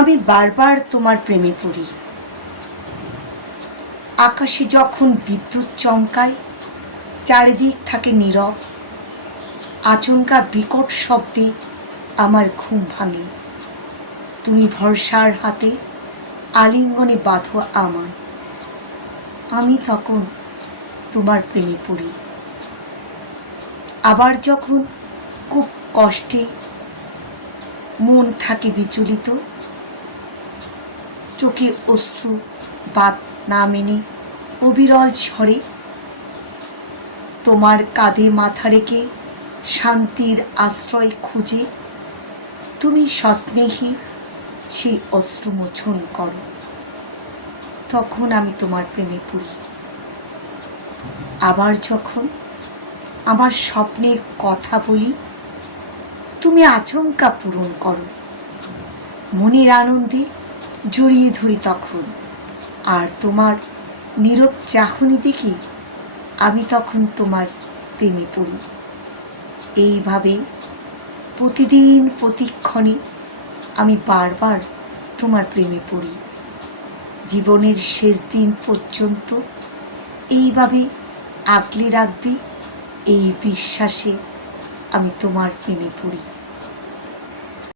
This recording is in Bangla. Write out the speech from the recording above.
আমি বারবার তোমার প্রেমে পড়ি। আকাশে যখন বিদ্যুৎ চমকায়, চারিদিক থাকে নীরব। আচমকা বিকট শব্দে আমার ঘুম ভাঙে। তুমি ভরসার হাতে আলিঙ্গনে বাঁধো আমায়। আমি তখন তোমার প্রেমে পড়ি। আবার যখন খুব কষ্টে মন থাকে বিচলিত চোখে অশ্রু বাদ না মেনে অবিরল ঝরে। তোমার কাঁধে মাথা রেখে শান্তির আশ্রয় খুঁজে। তুমি সস্নেহী সেই অশ্রুমোচন করো। তখন আমি তোমার প্রেমে পড়ি। আবার যখন আমার স্বপ্নের কথা বলি, তুমি আচমকা পূরণ করো। মনের আনন্দে জড়িয়ে ধরি তখন। আর তোমার নীরব চাহনি দেখি, আমি তখন তোমার প্রেমে পড়ি। এইভাবে প্রতিদিন, প্রতিক্ষণে আমি বারবার তোমার প্রেমে পড়ি। জীবনের শেষ দিন পর্যন্ত এইভাবে আগলে রাখবি, এই বিশ্বাসে আমি তোমার প্রেমে পড়ি।